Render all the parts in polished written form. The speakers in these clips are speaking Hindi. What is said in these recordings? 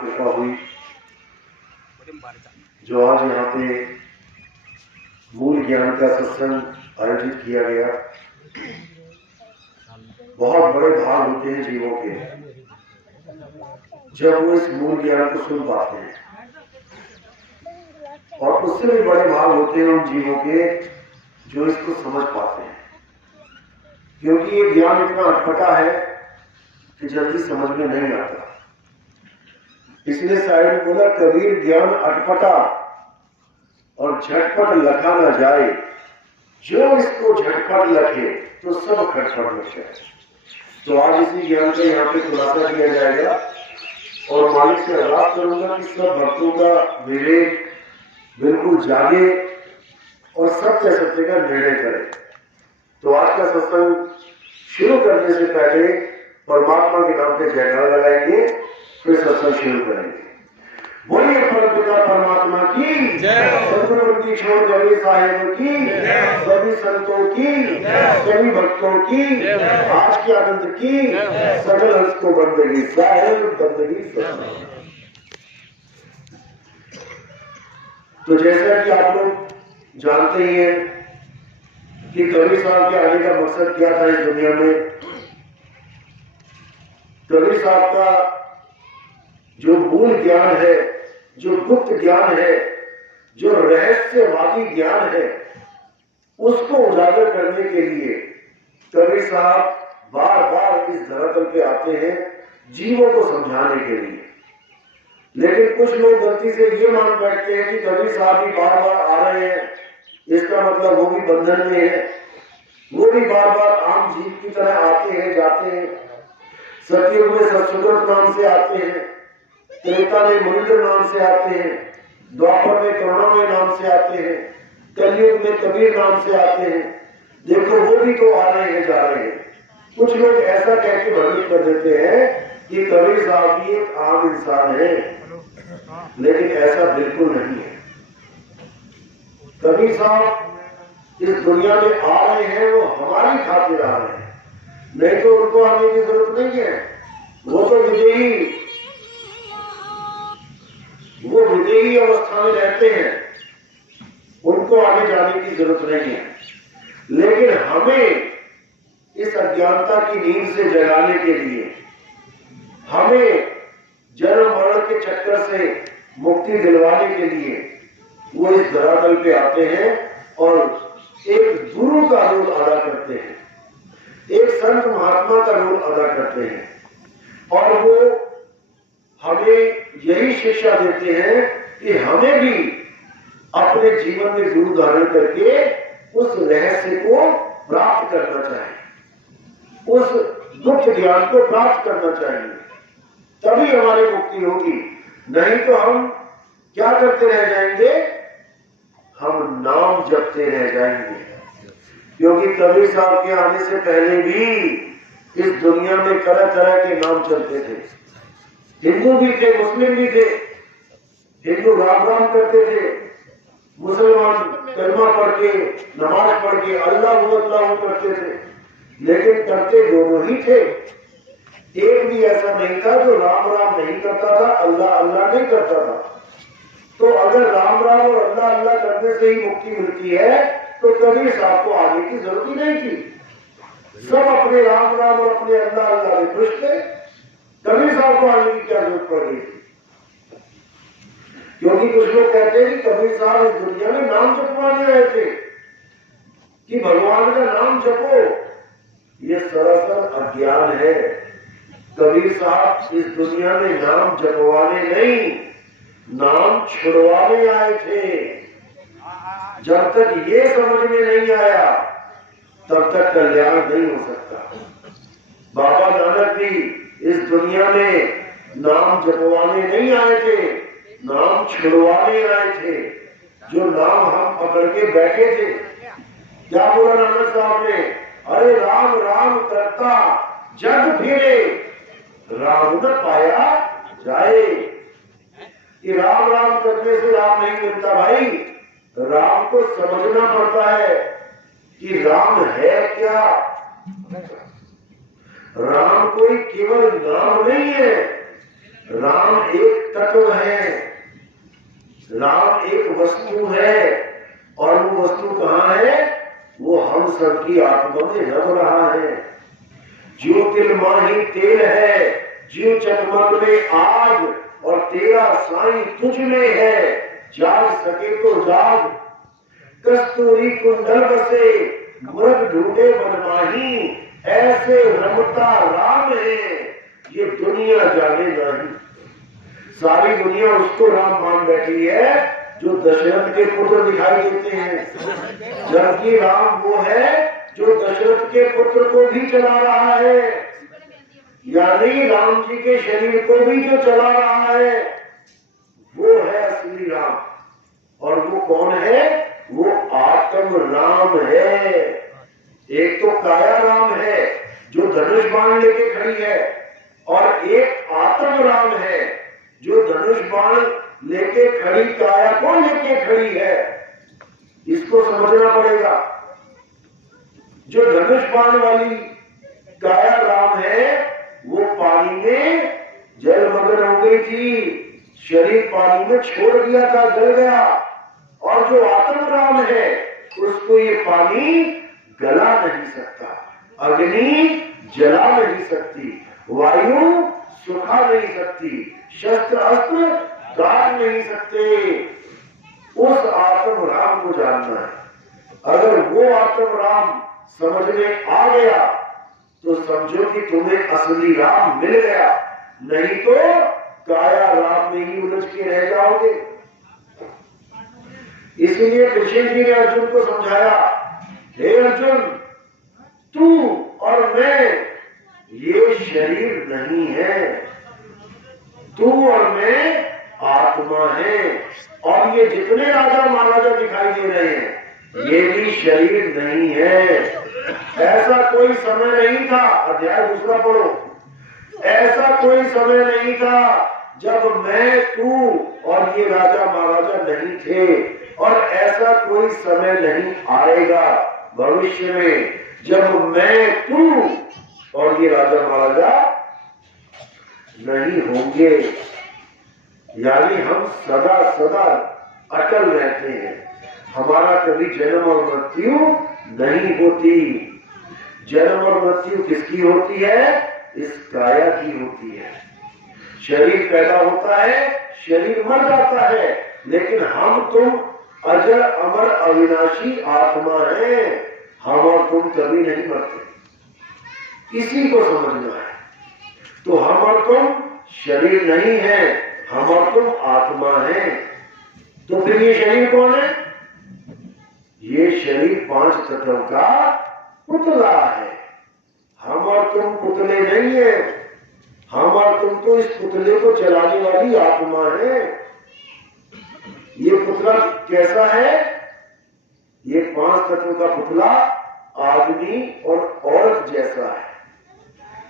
कृपा हुई जो आज यहाँ पे मूल ज्ञान का सत्संग आयोजित किया गया। बहुत बड़े भाग होते हैं जीवों के जब वो इस मूल ज्ञान को सुन पाते हैं, और उससे भी बड़े भाग होते हैं उन जीवों के जो इसको समझ पाते हैं, क्योंकि ये ज्ञान इतना अटपटा है कि जल्दी समझ में नहीं आता। इसलिए शायद में बोला, कबीर ज्ञान अटपटा और झटपट लखा ना जाए, जो इसको झटपट लखे तो सब खटपट लग जाए। तो आज इसी ज्ञान का यहाँ पे खुलासा किया जाएगा, और मालिक से अरदास करूंगा कि सब भक्तों का विवेक बिल्कुल जागे और सत्य सत्य का निर्णय करे। तो आज का सत्संग शुरू करने से पहले परमात्मा के नाम पे जयकारा लगाएंगे, फिर सत्संग शुरू करेंगे। बोलिए परमपिता परमात्मा की जय, सदगुरु छोड़ गए साहेब की जय, सभी संतों की जय, सभी भक्तों की जय, आज के आनंद की सगल हंस को बंदगी साहेब बंदगी। तो जैसा कि आप लोग जानते ही हैं कि कबीर साहब के आने का मकसद क्या था इस दुनिया में। कबीर साहब का जो मूल ज्ञान है, जो गुप्त ज्ञान है, जो रहस्यवादी ज्ञान है, उसको उजागर करने के लिए कबीर साहब बार बार इस धरातल पे आते हैं जीवों को समझाने के लिए। लेकिन कुछ लोग गलती से ये मान बैठते हैं कि कबीर साहब भी बार बार आ रहे हैं, इसका मतलब वो भी बंधन में है, वो भी बार बार आम जीव की तरह आते हैं जाते हैं। सतयुग में सत्सुगत नाम से आते हैं, त्रेता में मुनिंद्र नाम से आते हैं, द्वापर में करुणामय नाम से आते हैं, कलयुग में कबीर नाम से आते हैं। देखो वो भी तो आ रहे हैं जा रहे हैं। कुछ लोग ऐसा कह के भ्रमित कर देते हैं कि कबीर साहब भी एक आम इंसान है, लेकिन ऐसा बिल्कुल नहीं है। कबीर साहब इस दुनिया में आ रहे हैं, वो हमारी खातिर आ रहे हैं, नहीं तो उनको आने की जरूरत नहीं है। वो तो विदेही अवस्था में रहते हैं, उनको आगे जाने की जरूरत नहीं है। लेकिन हमें इस अज्ञानता की नींद से जगाने के लिए, हमें जन्म मरण के चक्कर से मुक्ति दिलवाने के लिए वो इस धरातल पे आते हैं और एक गुरु का रोल अदा करते हैं, एक संत महात्मा का रोल अदा करते हैं, और वो हमें यही शिक्षा देते हैं कि हमें भी अपने जीवन में गुरु धारण करके उस रहस्य को प्राप्त करना चाहिए, उस गुप्त ज्ञान को प्राप्त करना चाहिए, तभी हमारी मुक्ति होगी। नहीं तो हम क्या करते रह जाएंगे, हम नाम जपते रह जाएंगे। क्योंकि कबीर साहब के आने से पहले भी इस दुनिया में तरह तरह के नाम चलते थे। हिंदू भी थे, मुस्लिम भी थे। हिंदू राम राम करते थे, मुसलमान कलमा पढ़ के नमाज पढ़ के अल्लाह करते थे, लेकिन करते दोनों ही थे। एक भी ऐसा नहीं था जो राम राम नहीं करता था, अल्लाह अल्लाह नहीं करता था। तो अगर राम राम और अल्लाह अल्लाह करने से ही मुक्ति मिलती है तो कबीर साहब को आने की जरूरत ही नहीं थी। सब अपने राम राम और अपने अल्लाह अल्लाह में खुश थे, कबीर साहब को आने की क्या जरूरत पड़ रही थी। क्योंकि कुछ लोग कहते हैं कि कबीर साहब इस दुनिया में नाम जपवाने आए थे, कि भगवान का नाम जपो। ये सरासर अज्ञान है। कबीर साहब इस दुनिया में नाम जपवाने नहीं, नाम छुड़वाने आए थे। जब तक ये समझ में नहीं आया तब तक कल्याण नहीं हो सकता। बाबा नानक भी इस दुनिया में नाम जपवाने नहीं आए थे, नाम छुड़वाने आए थे। जो नाम हम पकड़ के बैठे थे, क्या बोला नानक साहब ने, अरे राम राम करता जग फिरे, राम न पाया जाए। कि राम राम करने से राम नहीं मिलता भाई, राम को समझना पड़ता है कि राम है क्या। राम कोई केवल नाम नहीं है, राम एक तत्व है, राम एक वस्तु है। और वो वस्तु कहाँ है? वो हम सबकी आत्मा में रम रहा है। जो तिल माही तेल है, जीव चकमक में आग, और तेरा साईं तुझ में है, जाग सके तो जाग। कस्तूरी कुंडल बसे मृग ढूंढे बनमाही, ऐसे रमता राम है ये दुनिया जाने नहीं। सारी दुनिया उसको राम मान बैठी है जो दशरथ के पुत्र दिखाई देते हैं, जबकि राम वो है जो दशरथ के पुत्र को भी चला रहा है, यानी राम जी के शरीर को भी जो चला रहा है वो है असली राम। और वो कौन है? वो आत्म राम है। एक तो काया राम है जो धनुष बाण लेके खड़ी है, और एक आत्म राम है जो धनुष बाण लेके खड़ी काया को लेके खड़ी है। इसको समझना पड़ेगा। जो धनुष बाण वाली काया राम है वो पानी में जलमग्न हो गई थी, शरीर पानी में छोड़ दिया था, जल गया। और जो आत्म राम है उसको ये पानी गला नहीं सकता, अग्नि जला नहीं सकती, वायु सुखा नहीं सकती, शस्त्र अस्त्र काट नहीं सकते। उस आत्म राम को जानना है। अगर वो आत्म राम समझ में आ गया तो समझो कि तुम्हें असली राम मिल गया, नहीं तो काया राम में ही उलझ के रह जाओगे। इसीलिए कृष्ण जी ने अर्जुन को समझाया, हे अर्जुन, तू और मैं ये शरीर नहीं है, तू और मैं आत्मा है। और ये जितने राजा महाराजा दिखाई दे रहे हैं ये भी शरीर नहीं है। ऐसा कोई समय नहीं था, अध्याय दूसरा पढ़ो, ऐसा कोई समय नहीं था जब मैं, तू और ये राजा महाराजा नहीं थे, और ऐसा कोई समय नहीं आएगा भविष्य में जब मैं, तू और ये राजा महाराजा नहीं होंगे। यानी हम सदा सदा अटल रहते हैं, हमारा कभी जन्म और मृत्यु नहीं होती। जन्म और मृत्यु किसकी होती है? इस काया की होती है। शरीर पैदा होता है, शरीर मर जाता है, लेकिन हम तुम अजर अमर अविनाशी आत्मा है, हम और तुम कभी नहीं मरते। इसी को समझना है। तो हम और तुम शरीर नहीं है, हम और तुम आत्मा है। तो फिर ये शरीर कौन है? ये शरीर पांच तत्वों का पुतला है। हम और तुम पुतले नहीं है, हम और तुम तो इस पुतले को चलाने वाली आत्मा है। ये पुतला कैसा है? ये पांच तत्वों का पुतला आदमी और औरत जैसा है।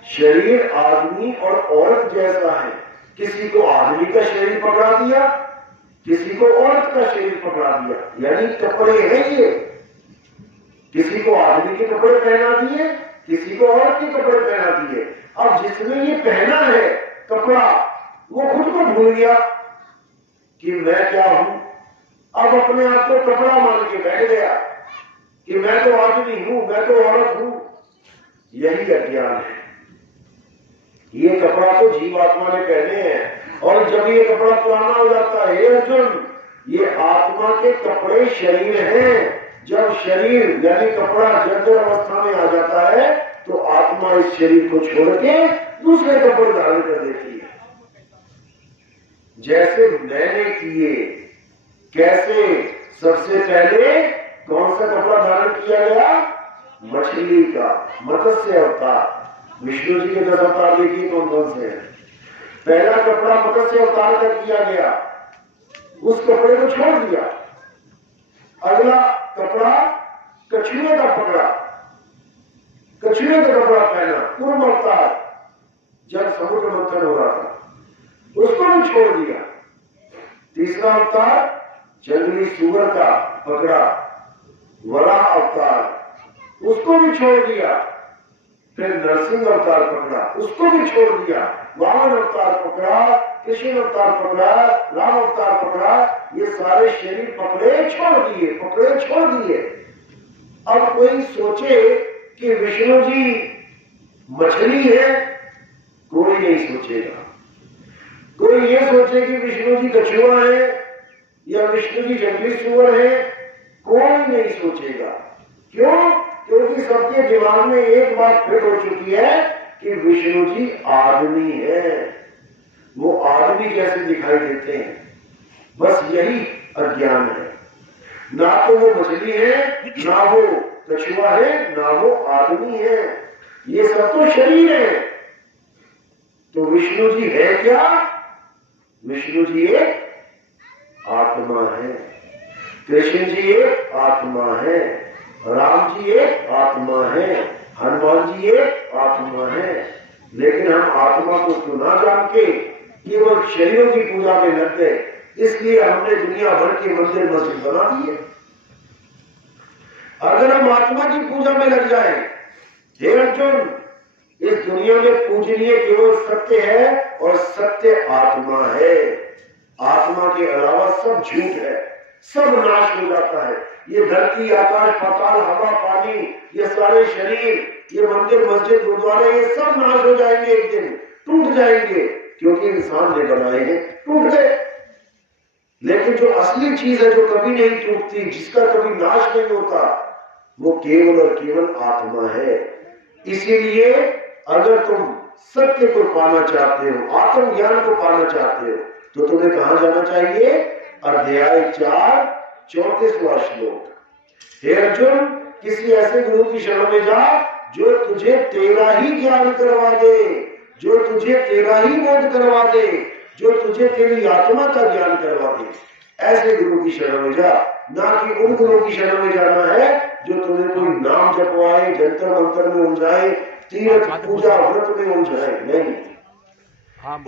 शरीर आदमी और औरत जैसा है। किसी को आदमी का शरीर पकड़ा दिया, किसी को औरत का शरीर पकड़ा दिया, यानी कपड़े हैं ये। किसी को आदमी के कपड़े पहना दिए, किसी को औरत के कपड़े पहना दिए। अब जिसने ये पहना है कपड़ा, वो खुद को भूल गया कि मैं क्या हूं। अब अपने आप को कपड़ा मान के बैठ गया कि मैं तो आदमी हूं, मैं तो औरत हूं। यही अज्ञान है। ये कपड़ा तो जीवात्मा ने पहने हैं, और जब ये कपड़ा पुराना हो जाता है, हे अर्जुन, ये आत्मा के कपड़े शरीर हैं। जब शरीर यानी कपड़ा जर्जर अवस्था में आ जाता है तो आत्मा इस शरीर को छोड़ के दूसरे कपड़े धारण कर देती है। जैसे मैंने किए, कैसे? सबसे पहले कौन सा कपड़ा धारण किया गया? मछली का, मत्स्य अवतार। विष्णु जी के 10 अवतार देखिए कौन कौन से हैं। पहला कपड़ा मत्स्य अवतार का किया गया, उस कपड़े को छोड़ दिया। अगला कपड़ा कछुए का पकड़ा, कछुए का कपड़ा पहना, पूर्व अवतार, जब समुद्र मंथन हो रहा था, उसको भी छोड़ दिया। तीसरा अवतार जंगली सुअर का पकड़ा, वराह अवतार, उसको भी छोड़ दिया। फिर नरसिंह अवतार पकड़ा, उसको भी छोड़ दिया, वामन अवतार पकड़ा, कृष्ण अवतार पकड़ा, राम अवतार पकड़ा, ये सारे शरीर पकड़े छोड़ दिए। अब कोई सोचे कि विष्णु जी मछली है, कोई नहीं सोचेगा। कोई ये सोचे कि विष्णु जी कछुआ है या विष्णु जी जंगली सुअर है, कोई नहीं सोचेगा। क्यों? क्योंकि सबके दिमाग में एक बात फिट हो चुकी है कि विष्णु जी आदमी है, वो आदमी जैसे दिखाई देते हैं। बस यही अज्ञान है। ना तो वो मछली है, ना वो कछुआ है, ना वो आदमी है, ये सब तो शरीर है। तो विष्णु जी है क्या? विष्णु जी एक आत्मा है, कृष्ण जी एक आत्मा है, राम जी एक आत्मा है, हनुमान जी एक आत्मा है। लेकिन हम आत्मा को क्यों ना जान के केवल शरीरों की पूजा में लग गए, इसलिए हमने दुनिया भर के मंदिर मस्जिद बना दिए। अगर हम आत्मा की पूजा में लग जाए, हे अर्जुन, इस दुनिया में पूजनीय केवल सत्य है और सत्य आत्मा है। आत्मा के अलावा सब झूठ है, सब नाश हो जाता है। ये धरती, आकाश, पाताल, हवा, पानी, ये सारे शरीर, ये मंदिर, मस्जिद, गुरुद्वारे, ये सब नाश हो जाएंगे, एक दिन टूट जाएंगे, क्योंकि इंसान ने बनाए हैं, टूट गए। लेकिन जो असली चीज है, जो कभी नहीं टूटती, जिसका कभी नाश नहीं होता, वो केवल और केवल आत्मा है। इसीलिए अगर तुम सत्य को पाना चाहते हो, आत्म ज्ञान को पाना चाहते हो, तो तुम्हें कहां जाना चाहिए? अध्याय 4 34वां श्लोक। हे अर्जुन, किसी ऐसे गुरु की शरण में जा जो तुझे तेरा ही ज्ञान करवा दे, जो तुझे तेरा ही बोध करवा दे, जो तुझे तेरी आत्मा का ज्ञान करवा दे। ऐसे गुरु की शरण में जा, ना कि उन गुरु की शरण में जाना है जो तुम्हें कोई नाम जपवाए, जंतर मंत्र में उलझाए, तीर्थ पूजा व्रत में उलझाए। नहीं,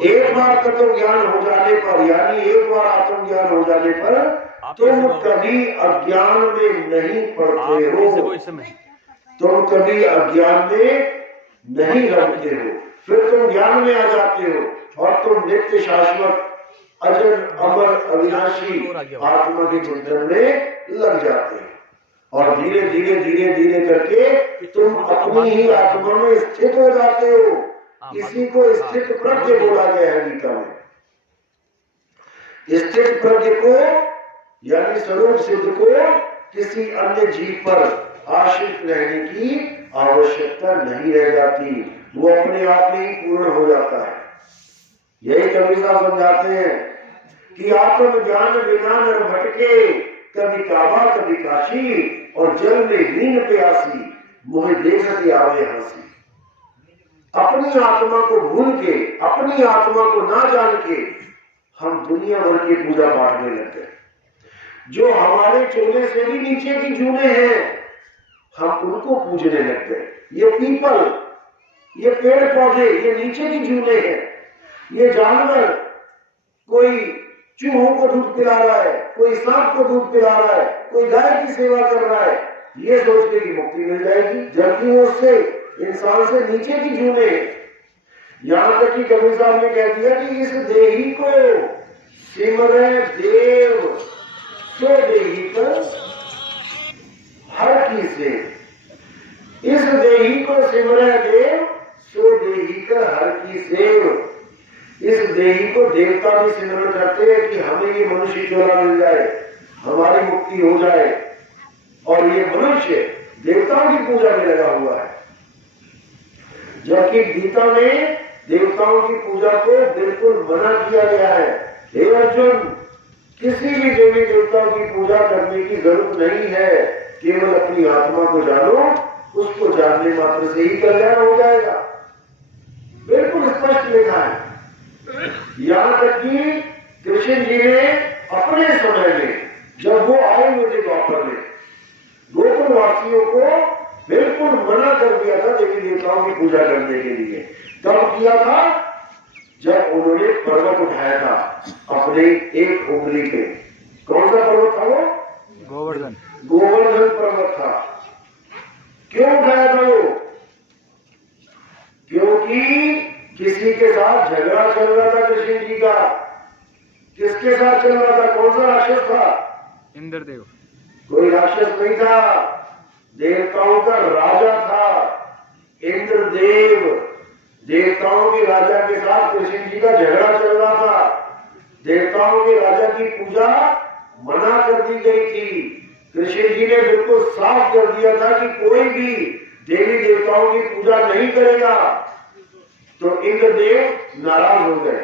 एक बार तत्व ज्ञान हो जाने पर, यानी एक बार आत्म ज्ञान हो जाने पर, तुम कभी अज्ञान में नहीं पड़ते हो, तुम कभी अज्ञान में नहीं रमते हो, फिर तुम ज्ञान में आ जाते हो और तुम नित्य शाश्वत अजर अमर अविनाशी आत्मा के चिंतन में लग जाते हो। और धीरे धीरे धीरे धीरे करके तुम अपनी ही आत्मा में स्थित हो जाते हो। इसी को स्थित प्रज्ञ बोला गया है गीता में। स्थित प्रज्ञ को यानी स्वरूप सिद्ध को किसी अन्य जीव पर आश्रित रहने की आवश्यकता नहीं रह जाती, वो अपने आप में ही पूर्ण हो जाता है। यही कबीर साहब समझाते हैं कि आत्म ज्ञान बिना नर भटके, कभी काबा कभी काशी, और जल में नींद प्यासी, मुझे देखती आवे हंसी। अपनी आत्मा को भूल के, अपनी आत्मा को ना जान के हम दुनिया भर की पूजा पाठ में लग गए। जो हमारे चोले से भी नीचे की जूने हैं, हम उनको पूजने लग गए। ये पीपल, ये पेड़ पौधे, ये नीचे की जूने हैं। ये जानवर, कोई चूहों को दूध पिला रहा है, कोई सांप को दूध पिला रहा है, कोई गाय की सेवा कर रहा है, ये सोचने की मुक्ति मिल जाएगी, जबकि वो उससे इंसान से नीचे की जूने। यहां तक कि कबीर साहब ने कह दिया कि इस देही को सिमरे देव सो देही कर हर की से, इस देही को सिमरे देव सो देही कर हर की सेव। इस देही को देवता भी सिमरण करते हैं कि हमें ये मनुष्य चोला मिल जाए, हमारी मुक्ति हो जाए, और ये मनुष्य देवताओं की पूजा में लगा हुआ है। जबकि गीता में देवताओं की पूजा को बिल्कुल मना किया गया है। हे अर्जुन, किसी भी देवी देवताओं की पूजा करने की जरूरत नहीं है, केवल अपनी आत्मा को जानो, उसको जानने मात्र से ही कल्याण हो जाएगा। बिल्कुल स्पष्ट लिखा है। यहां तक कि कृष्ण जी ने अपने समय में, जब वो आए हुए थे द्वापर में, गोकुल वासियों को बिल्कुल मना कर दिया था देवी देवताओं की पूजा करने के लिए। कब किया था? जब उन्होंने पर्वत उठाया था अपने एक उंगली पे। कौन सा पर्वत था वो? गोवर्धन। गोवर्धन पर्वत था। क्यों उठाया था वो? झगड़ा चल रहा था कृष्ण जी का। किसके साथ चल रहा था? कौन सा राक्षस था? इंद्रदेव। कोई राक्षस नहीं था, देवताओं का राजा था इंद्रदेव। देवताओं के राजा के साथ कृष्ण जी का झगड़ा चल रहा था। देवताओं के राजा की पूजा मना कर दी गई थी। कृष्ण जी ने बिल्कुल साफ कर दिया था कि कोई भी देवी देवताओं की पूजा नहीं करेगा। तो इंद्रदेव नाराज हो गए।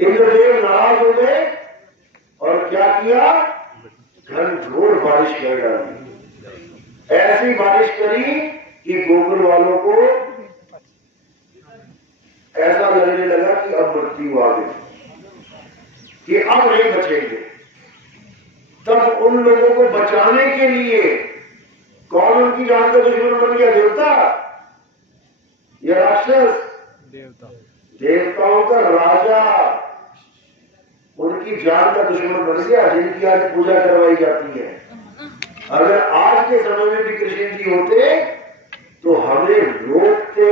इंद्रदेव नाराज हो गए और क्या किया? घनघोर बारिश कर डाली। ऐसी बारिश करी कि गोकुल वालों को ऐसा लगने लगा कि अब मृत्यु आ गई, कि अब नहीं बचेंगे। तब उन लोगों को बचाने के लिए कौन उनकी जान का दुश्मन बन गया? देवता या राक्षस? देवता। देवताओं का राजा उनकी जान का दुश्मन बन गया, जिनकी आज पूजा करवाई जाती है। अगर आज के समय में भी कृष्ण जी होते तो हमें रोकते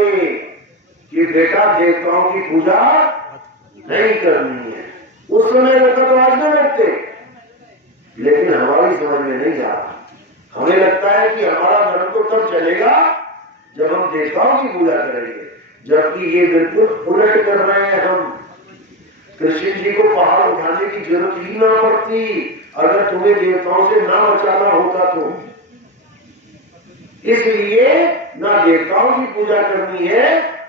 कि बेटा देवताओं की पूजा नहीं करनी है। उस समय रोका तो आज ना रोकते, लेकिन हमारी समझ में नहीं आता। हमें लगता है कि हमारा धर्म तो तब चलेगा जब हम देवताओं की पूजा करेंगे, जबकि ये बिल्कुल उलट कर रहे हैं हम। कृष्ण जी को पहाड़ उठाने की जरूरत ही ना पड़ती अगर तुम्हें देवताओं से ना बचाना होता तो। इसलिए ना देवताओं की पूजा करनी है,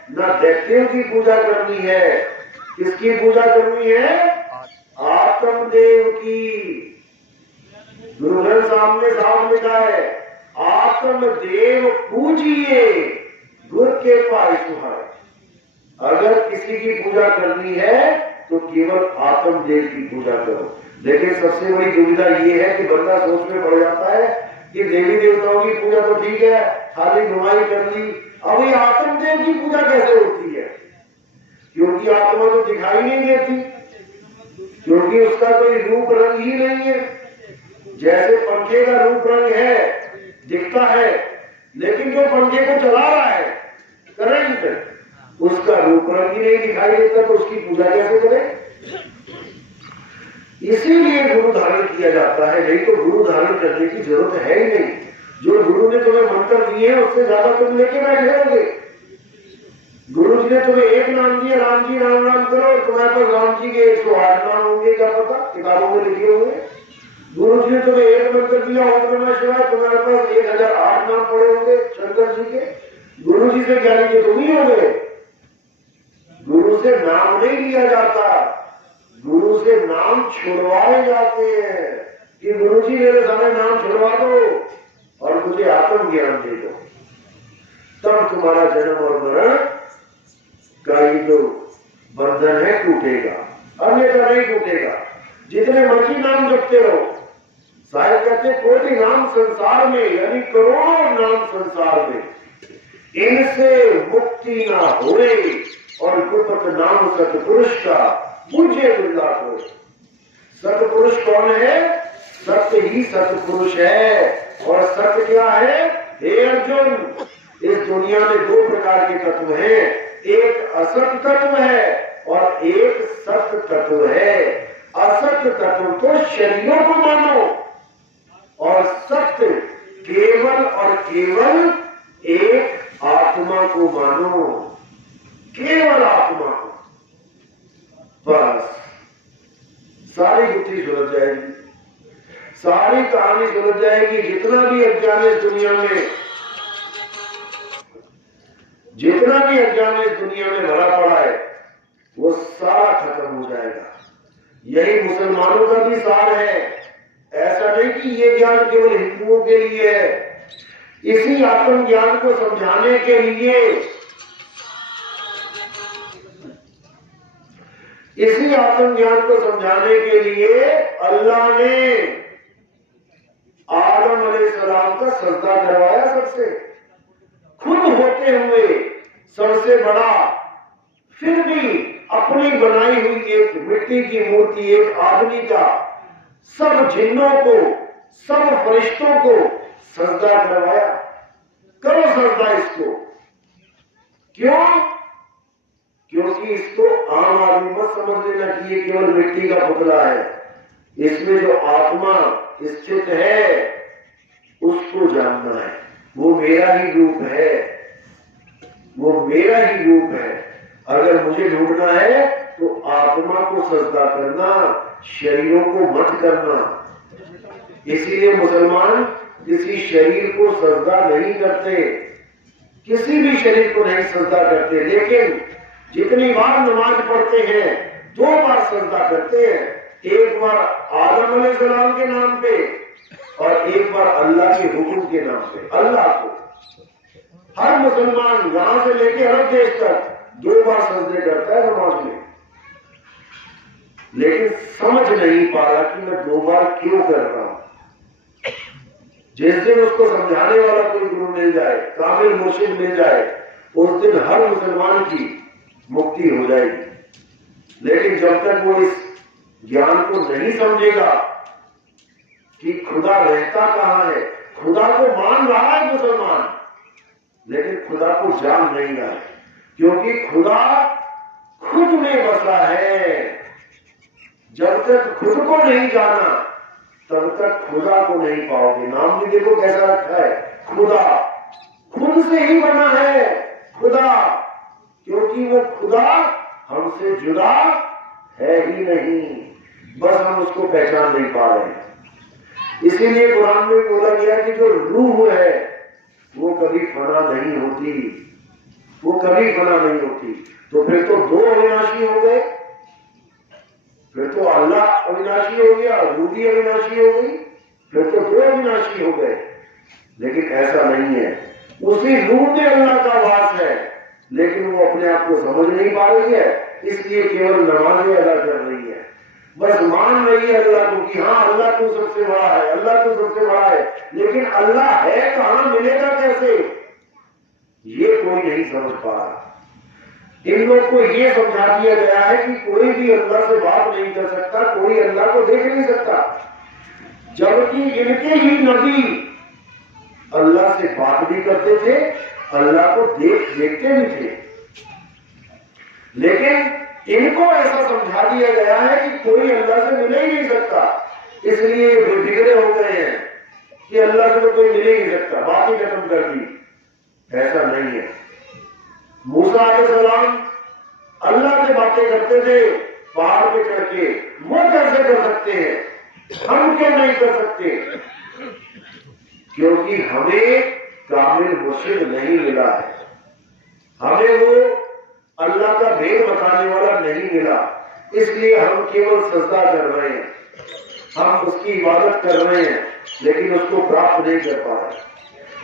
ना दैत्यों की पूजा करनी है। किसकी पूजा करनी है? आत्मदेव की। गुरुधर सामने साफ लिखा है, आत्मदेव पूजिए गुर के पाए सुहाए। अगर किसी की पूजा करनी है तो केवल आत्मदेव की पूजा करो। लेकिन सबसे बड़ी दुविधा ये है कि बंदा सोच में पड़ जाता है कि देवी देवताओं की पूजा तो ठीक है, खाली नुमाई कर ली, अब ये आत्मदेव की पूजा कैसे होती है? क्योंकि आत्मा तो दिखाई नहीं देती, क्योंकि उसका कोई रूप रंग ही नहीं है। जैसे पंखे का रूप रंग है, दिखता है, लेकिन जो पंखे को चला रहा है करंट, उसका रूप रंग ही नहीं दिखाई देता, तो उसकी पूजा कैसे करें? इसीलिए गुरु धारण किया जाता है, नहीं तो गुरु धारण करने की जरूरत है ही नहीं। जो गुरु ने तुम्हें मंत्र दिए हैं उससे ज्यादा तुम लेके बैठे होगे। गुरु जी ने तुम्हें एक नाम दिया, राम जी राम राम करो, तुम्हारे पास राम जी के 108 नाम होंगे, क्या पता, किताबों में लिखे होंगे। गुरु जी ने तुम्हें एक मंत्र दिया, ओम नमः शिवाय, तुम्हारे पास 1008 नाम पड़े होंगे शंकर जी के। गुरु जी से ज्ञानी तो तुम ही हो गए। गुरु से नाम नहीं लिया जाता, गुरु से नाम छुड़वाए जाते हैं कि गुरु जी मेरे सामने नाम छुड़वा दो और मुझे आत्म ज्ञान दे दो, तब तुम्हारा जन्म और मरण का ये जो बंधन है टूटेगा, अन्यथा नहीं टूटेगा। जितने मर्जी नाम जपते रहो, शायद कहते कोटि नाम संसार में, यानी करोड़ों नाम संसार में, इनसे मुक्ति ना होए और गुप्त नाम सतपुरुष का पूज्य बिरला को। सतपुरुष कौन है? सत्य ही सतपुरुष है। और सत्य क्या है? हे अर्जुन, इस दुनिया में दो प्रकार के तत्व हैं, एक असत तत्व है और एक सत्य तत्व है। असत तत्व तो शरीरों को मानो और सत्य केवल और केवल एक आत्मा को मानो, केवल आत्मा को। बस सारी बुद्धि सुलझ जाएगी, सारी कहानी सुलझ जाएगी। जितना भी अज्ञान इस दुनिया में, जितना भी अज्ञान इस दुनिया में भरा पड़ा है, वो सारा खत्म हो जाएगा। यही मुसलमानों का भी सार है। ऐसा नहीं कि ये ज्ञान केवल हिंदुओं के लिए है। इसी आत्म ज्ञान को समझाने के लिए, इसी आत्म ज्ञान को समझाने के लिए अल्लाह ने आदम अलैहिस्सलाम का सजदा करवाया सबसे, खुद होते हुए सबसे बड़ा, फिर भी अपनी बनाई हुई एक मिट्टी की मूर्ति, एक आदमी का, सब जिन्नों को, सब फरिश्तों को सजदा करवाया। करो सजदा इसको। क्यों? क्योंकि इसको आम आदमी मत समझ लेना कि ये केवल मिट्टी का पुतला है। इसमें जो आत्मा स्थित है उसको जानना है। वो मेरा ही रूप है, वो मेरा ही रूप है। अगर मुझे ढूंढना है तो आत्मा को सजदा करना, शरीरों को मत करना। इसीलिए मुसलमान किसी शरीर को सजदा नहीं करते, किसी भी शरीर को नहीं सजदा करते। लेकिन जितनी बार नमाज पढ़ते हैं 2 बार सजदा करते हैं। एक बार आदम अलैहिस्सलाम के नाम पे और एक बार अल्लाह के हुक्म के नाम पे। अल्लाह को हर मुसलमान यहां से लेके अरब देश तक 2 बार सजदे करता है नमाज में, लेकिन समझ नहीं पा रहा कि मैं 2 बार क्यों कर रहा हूं। जिस दिन उसको समझाने वाला कोई गुरु मिल जाए, कामिल मुर्शिद मिल जाए, उस दिन हर मुसलमान की मुक्ति हो जाएगी। लेकिन जब तक वो इस ज्ञान को नहीं समझेगा कि खुदा रहता कहां है, खुदा को मान रहा है मुसलमान, लेकिन खुदा को जान नहीं रहा है, क्योंकि खुदा खुद में बसा है। जब तक खुद को नहीं जाना तब तक खुदा को नहीं पाओगे। नाम भी देखो कैसा रखा है, खुदा। खुद से ही बना है खुदा, क्योंकि वो खुदा हमसे जुदा है ही नहीं, बस हम उसको पहचान नहीं पा रहे हैं। इसीलिए कुरान में बोला गया कि जो रूह है वो कभी फना नहीं होती, वो कभी फना नहीं होती। तो फिर तो 2 अविनाशी हो गए, फिर तो अल्लाह अविनाशी हो गया, रूह भी अविनाशी हो गई, फिर तो 2 अविनाशी हो गए। लेकिन ऐसा नहीं है, उसी रूह में अल्लाह का वास है, लेकिन वो अपने आप को समझ नहीं पा रही है, इसलिए केवल नमाजें अदा कर रही है। बस मान रही है अल्लाह को कि हाँ अल्लाह तो सबसे बड़ा है, अल्लाह तो सबसे बड़ा है, लेकिन अल्लाह है कहां, मिलेगा कैसे, ये कोई नहीं समझ पा रहा। इन लोग को ये समझा दिया गया है कि कोई भी अल्लाह से बात नहीं कर सकता, कोई अल्लाह को देख नहीं सकता, जबकि इनके ही नबी अल्लाह से बात भी करते थे, अल्लाह को देखते भी थे। लेकिन इनको ऐसा समझा दिया गया है कि कोई अल्लाह से मिल ही नहीं सकता, इसलिए ये बिगड़े हो गए हैं कि अल्लाह से तो कोई मिल ही नहीं सकता, बात ही खत्म कर दी। ऐसा नहीं है। मूसा अलैहिस्सलाम अल्लाह से बातें करते थे पहाड़ पे चढ़ के, वो कैसे कर सकते हैं, हम क्यों नहीं कर सकते? क्योंकि हमें कामिल मुर्शिद नहीं मिला है, हमें वो अल्लाह का भेद बताने वाला नहीं मिला, इसलिए हम केवल सजदा कर रहे हैं, हम उसकी इबादत कर रहे हैं, लेकिन उसको प्राप्त नहीं कर पा रहे।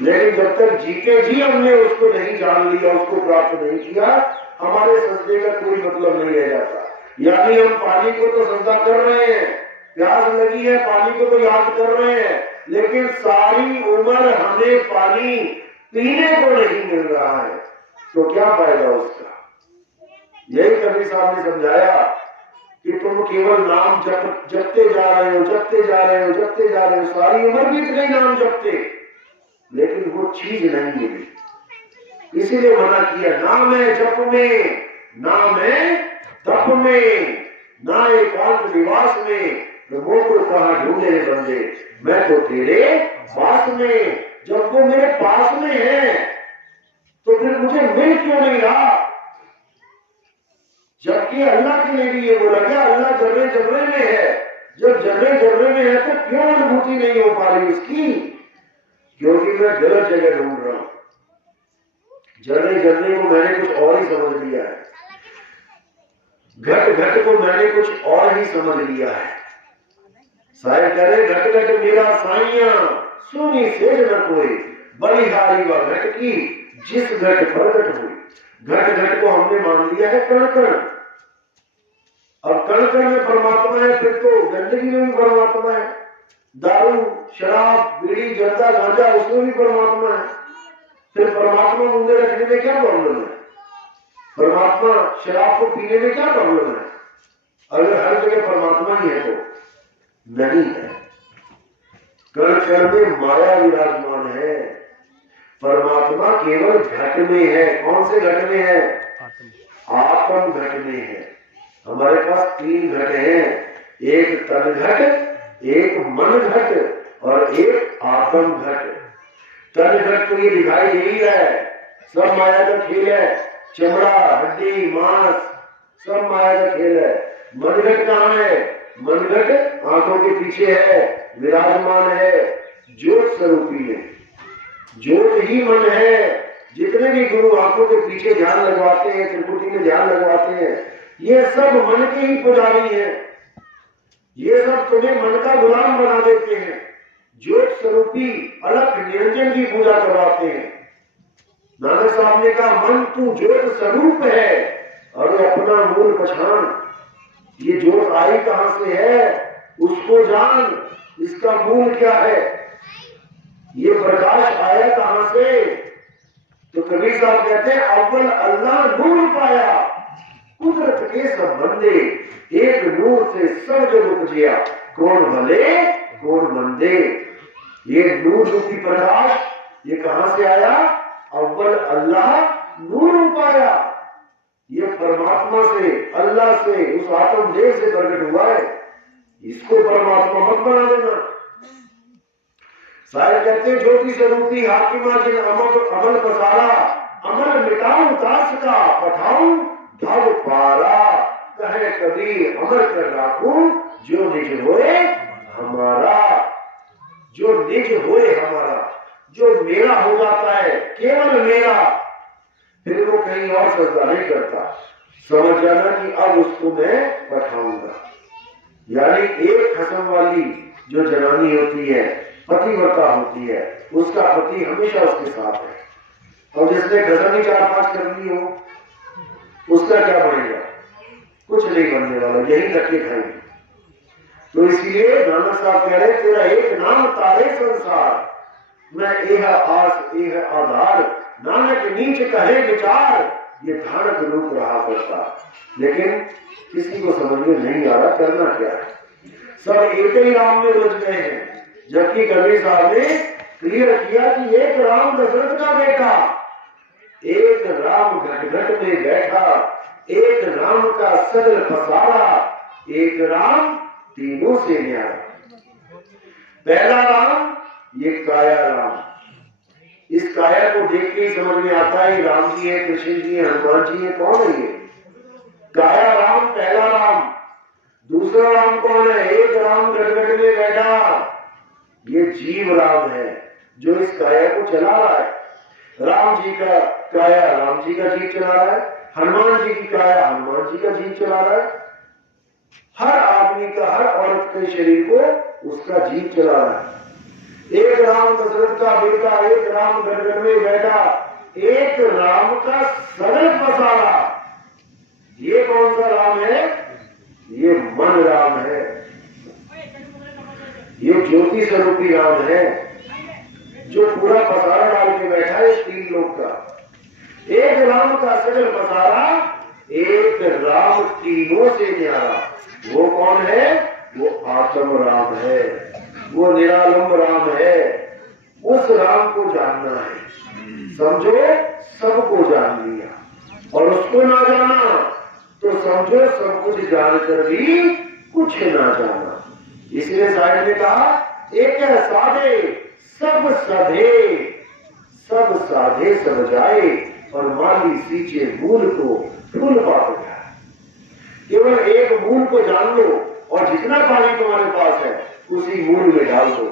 लेकिन जब तक जीते जी हमने उसको नहीं जान लिया, उसको प्राप्त नहीं किया, हमारे सजदे का कोई मतलब नहीं रह जाता। यानी हम पानी को तो सजदा कर रहे हैं, प्यास लगी है पानी को तो याद कर रहे हैं, लेकिन सारी उम्र हमें पानी पीने को नहीं मिल रहा है, तो क्या फायदा उसका? यही कबीर साहब ने समझाया कि तुम केवल नाम जपते जा रहे हो, जपते जा रहे हो, जपते जा रहे हो, सारी उम्र भी इतने नाम जपते, लेकिन वो चीज नहीं मिली। इसीलिए मना किया, नाम है जप में, नाम है तप में, ना एकांत निवास में, वो को कहा ढूंढे बंदे, मैं तो तेरे पास में। जब वो मेरे पास में है तो फिर मुझे मिल क्यों नहीं रहा? जबकि अल्लाह के लिए भी ये बोला गया, अल्लाह जर्रे जर्रे में है। जब जर्रे जर्रे में है तो क्यों अनुभूति नहीं हो पा रही उसकी? क्योंकि मैं गलत जगह ढूंढ रहा हूं। जर्रे जर्रे को मैंने कुछ और ही समझ लिया है, घट घट को मैंने कुछ और ही समझ लिया है। साहिब करे घट घट मेरा साइया सुनी सेज न कोई, बलिहारी व घट की जिस घट प्रगट हुई। घट घट को हमने मान लिया है कण कण। अब कण कण में परमात्मा है, फिर तो गंदगी में भी परमात्मा है, दारू शराब बीड़ी जर्दा गांजा उसमें भी परमात्मा है। फिर परमात्मा मुंडे रखने में क्या प्रॉब्लम है? परमात्मा शराब को पीने में क्या प्रॉब्लम है? अगर हर जगह परमात्मा ही है तो नहीं है। कण कण में माया विराजमान है, परमात्मा केवल घट में है। कौन से घट में है? आत्मा आत्म घट में है। हमारे पास 3 घट हैं, एक तन घट, एक मन घट और एक आत्म घट। तन घट तो ये दिखाई नहीं है, सब माया का खेल है, चमड़ा हड्डी मांस सब माया का खेल है। मन घट कहाँ है? मन घट आंखों के पीछे है, विराजमान है, ज्योत स्वरूपी है, ज्योत ही मन है। जितने भी गुरु आंखों के पीछे ध्यान लगवाते हैं, त्रिपुटी में ध्यान लगवाते हैं, ये सब मन के ही पुजारी हैं। ये सब तुम्हें मन का गुलाम बना देते हैं। ज्योत स्वरूपी अलख निरंजन की पूजा करवाते हैं। नानक साहब ने कहा मन तू ज्योत स्वरूप है और अपना मूल पहचान। ये ज्योत आई कहां से है उसको जान, इसका मूल क्या है। ये प्रकाश आया कहां से? तो कबीर साहब कहते हैं अव्वल अल्लाह नूर पाया, कुदरत के संबंधे, एक नूर से सब जग उपजिया, कौन भले कौन मंदे। ये नूर रूपी प्रकाश ये कहां से आया? अव्वल अल्लाह नूर पाया। ये परमात्मा से, अल्लाह से, उस आत्म देह से प्रकट हुआ है। इसको परमात्मा मत बना देना। शायद कहते हैं ज्योति स्वरूपी हाकिमा जिन अमल पसारा, अमल मिटाऊं दास का पठाऊं भव पारा। कहे कबीर अमर कर राखूं जो निज होए हमारा। जो निज होए हमारा, जो मेरा हो जाता है, केवल मेरा, फिर वो कहीं और सजदा नहीं करता। समझ जाना कि अब उसको मैं पठाऊंगा। यानी एक खसम वाली जो जनानी होती है, पतिव्रता होती है, उसका पति हमेशा उसके साथ है। और जिसने खसम ही 4-5 कर ली हो उसका क्या बनेगा? कुछ नहीं बनने वाला, यही रखे खाएंगे। तो इसलिए नानक साहब कह रहे तेरा एक नाम तारे संसार, मैं एह आस एह आधार, नानक नीच कहे विचार, ये धारक रूप रहा करता। लेकिन किसी को समझ में नहीं आ रहा करना क्या है। सब एक ही राम में उलझ गए हैं। जबकि कबीर साहब ने क्लियर किया कि एक राम दशरथ का बेटा, एक राम घट घट में बैठा, एक राम का सगल पसारा, एक राम तीनों से न्यारा। पहला राम ये काया राम। इस काया को देख के ही समझ में आता है राम जी है, कृष्ण जी है, हनुमान जी है, कौन है ये? काया राम पहला राम। दूसरा राम कौन है? एक राम घट घट में बैठा, ये जीव राम है जो इस काया को चला रहा है। राम जी का काया राम जी का जीव चला रहा है, हनुमान जी की काया हनुमान जी का जीव चला रहा है। हर आदमी का, हर औरत के शरीर को उसका जीव चला रहा है। एक राम दशरथ का बेटा, एक राम घट घट में बैठा, एक राम का सरल पसारा। ये कौन सा राम है? ये मन राम है, ये ज्योति स्वरूपी राम है जो पूरा पसारा डाल के बैठा है इस 3 लोक का। एक राम का सगल पसारा, एक राम तीनों से न्यारा। वो कौन है? वो आत्म राम है, वो निरालंब राम है। उस राम को जानना है। समझो सबको जान लिया और उसको ना जाना तो समझो सब कुछ जानकर भी कुछ ना जाना। इसलिए साहिब ने कहा एक है साधे सब साधे, सब साधे सब जाए, और माली सींचे मूल को फूल पात गया। केवल एक मूल को जान लो और जितना पानी तुम्हारे पास है उसी मूल में डाल दो,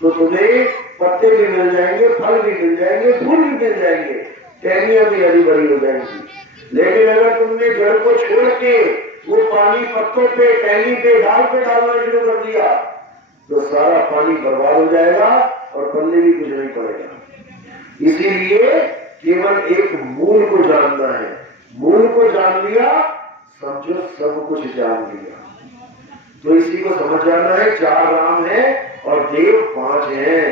तो तुम्हें पत्ते भी मिल जाएंगे, फल भी मिल जाएंगे, फूल भी मिल जाएंगे, टहनियां भी हरी भरी हो जाएंगी। लेकिन अगर तुमने जड़ को छोड़ के वो पानी पत्तों पे, टहनी पे, डाल पे डालना शुरू कर दिया तो सारा पानी बर्बाद हो जाएगा और पल्ले भी कुछ नहीं पड़ेगा। इसीलिए केवल एक मूल को जानना है। मूल को जान लिया समझो सब कुछ जान लिया। तो इसी को समझ जाना है। 4 राम है और देव 5 हैं।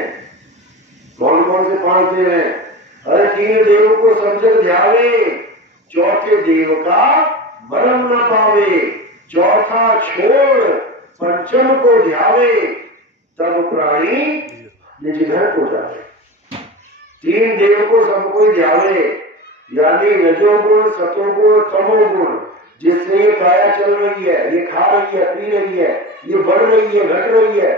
कौन कौन से 5 देव हैं? अरे 3 देव को समझ ध्यावे, चौथे देव का मरम न पावे, चौथा छोड़ पंचम को ध्यावे, तब प्राणी निज घर को जावे। 3 देव को सब कोई ध्यावे, यानी रजोगुण, सतोगुण, तमोगुण, जिससे ये काया चल रही है, ये खा रही है, पी रही है, ये बढ़ रही है, घट रही है।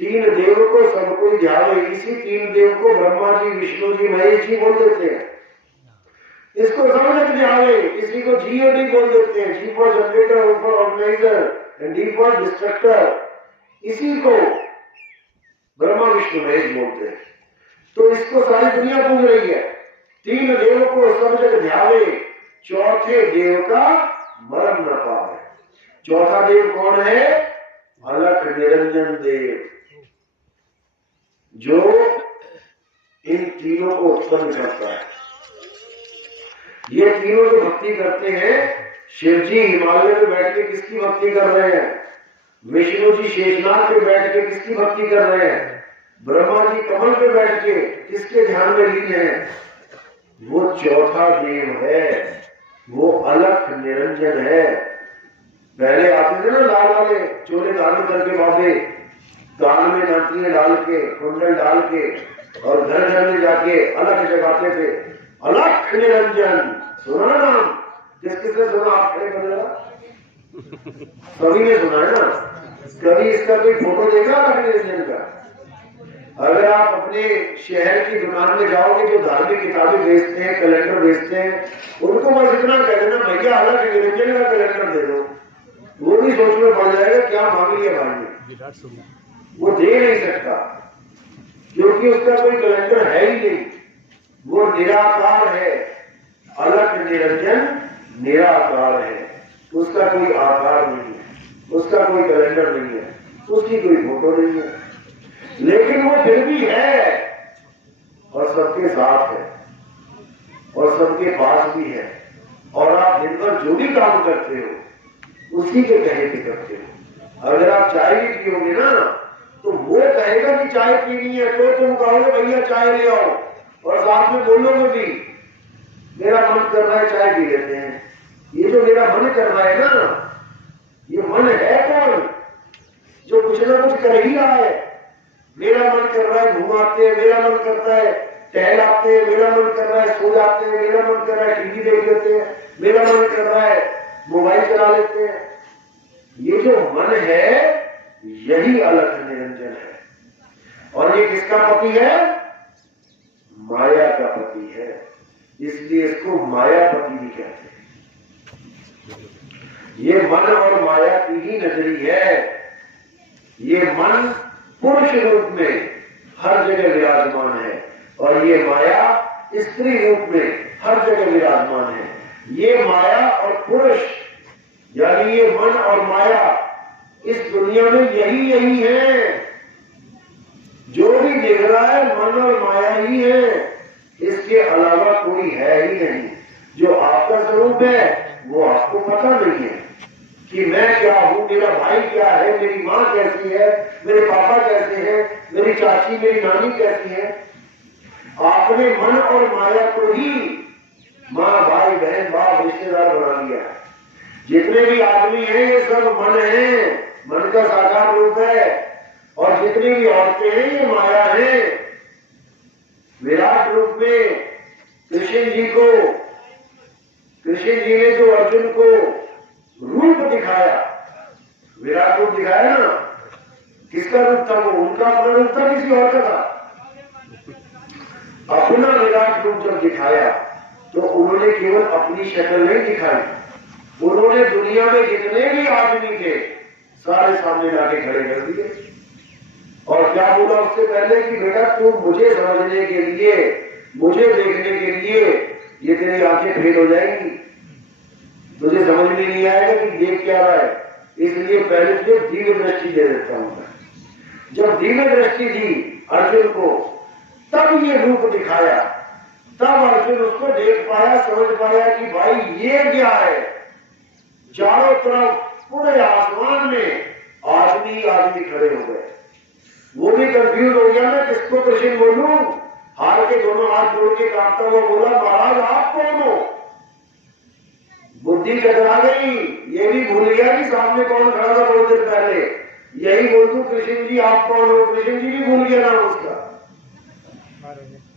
तीन देव को सब कोई ध्यावे, इसी तीन देव को ब्रह्मा जी, विष्णु जी, महेश जी बोल देते हैं। इसको समझ ध्यावे, इसी को जीओडी बोल देते हैं, G for generator, O for organizer and D for destructor. इसी को ब्रह्मा विष्णु महेश बोलते हैं। तो इसको सारी दुनिया पूज रही है। तीन देव को सब जग ध्यावे, चौथे देव का मरम न पावे। चौथा देव कौन है? अलख निरंजन देव, जो इन तीनों को उत्पन्न करता है। ये तीनों जो भक्ति करते हैं, शिव जी हिमालय में बैठ के किसकी भक्ति कर रहे हैं? विष्णु जी शेषनाग पे बैठ के किसकी भक्ति कर रहे हैं? ब्रह्मा जी कमल पे बैठ के किसके ध्यान में लीन है? वो चौथा देव है, वो अलख निरंजन है। पहले आते थे ना लाल वाले चोले धारण करके बाबे, कान में नातियां डाल के, कुंडल डाल के, और घर घर में जाके अलख जगाते थे। अलख निरंजन सुना नाम? किस किसने सुना? आप खड़े कर लेना। सभी ने सुना है ना? कभी इसका कोई फोटो देखा अलख निरंजन का? अगर आप अपने शहर की दुकान में जाओगे, जो धार्मिक किताबें बेचते हैं, कैलेंडर बेचते हैं, उनको बस इतना कह देना, भैया अलख निरंजन का कैलेंडर दे दो। वो भी सोच में पड़ जाएगा क्या मांग लिया भाई ने। वो दे नहीं सकता, क्योंकि उसका कोई कैलेंडर है ही नहीं। वो निराकार है। अलख निरंजन निराकार है, उसका कोई आकार नहीं है, उसका कोई कैलेंडर नहीं है, उसकी कोई फोटो नहीं है, लेकिन वो फिर भी है और सबके साथ है और सबके पास भी है। और आप दिन भर जो भी काम करते हो उसी के कहे पे करते हो। अगर आप चाय भी पियोगे ना, तो वो कहेगा कि चाय पीनी है, तो तुम कहोगे भैया चाय ले आओ, और साथ में बोलोगे भी मेरा मन कर रहा है चाय पी लेते हैं। ये जो मेरा मन कर रहा है ना, ये मन है कौन? जो कुछ ना कुछ कर ही रहा है। मेरा मन कर रहा है घुमाते हैं, मेरा मन करता है टहलाते हैं, मेरा मन कर रहा है सो जाते हैं, मेरा मन कर रहा है टीवी देख लेते हैं, मेरा मन कर रहा है मोबाइल चला लेते हैं। ये जो मन है, यही अलख निरंजन है। और ये किसका पति है? माया का पति है। इसलिए इसको मायापति भी कहते हैं। ये मन और माया की ही नजरी है। ये मन पुरुष रूप में हर जगह विराजमान है, और ये माया स्त्री रूप में हर जगह विराजमान है। ये माया और पुरुष, यानी ये मन और माया, इस दुनिया में यही है। जो भी दिख रहा है मन और माया ही है, इसके अलावा कोई है ही नहीं। जो आपका स्वरूप है वो आपको पता नहीं है कि मैं क्या हूं, मेरा भाई क्या है, मेरी माँ कैसी है, मेरे पापा कैसे हैं, मेरी चाची, मेरी नानी कैसी है। आपने मन और माया को ही माँ, भाई, बहन, बाप, रिश्तेदार बना लिया। जितने भी आदमी हैं ये सब मन है, मन का साकार रूप है। और जितनी भी औरतें हैं ये माया है। विराट रूप में कृष्ण जी ने जो अर्जुन को रूप दिखाया, विराट रूप दिखाया ना, किसका रूप था वो? उनका अपना रूप था, किसी और का था? अपना विराट रूप जब दिखाया तो उन्होंने केवल अपनी शक्ल नहीं दिखाई, उन्होंने दुनिया में जितने भी आदमी थे सारे सामने लाके खड़े कर दिए। और क्या बोला उससे पहले कि बेटा तू मुझे समझने के लिए, मुझे देखने के लिए ये तेरी आंखें फेल हो जाएंगी, तुझे समझ में नहीं आएगा कि देख क्या रहा है, इसलिए पहले तुझे दिव्य दृष्टि दे देता हूं मैं। जब दिव्य दृष्टि दी अर्जुन को, तब ये रूप दिखाया, तब अर्जुन उसको देख पाया, समझ पाया कि भाई ये क्या है। चारों तरफ पूरे आसमान में आदमी आदमी खड़े हो गए। वो भी कंफ्यूज हो गया, मैं किसको कृष्ण बोलूं? हार के दोनों हाथ जोड़ के कांपता हुआ बोला, महाराज आप कौन हो? बुद्धि टकरा गई, ये भी भूल गया कि सामने कौन खड़ा था बहुत देर पहले। यही बोल दूं कृष्ण जी आप कौन हो? कृष्ण जी भी भूल गया नाम उसका।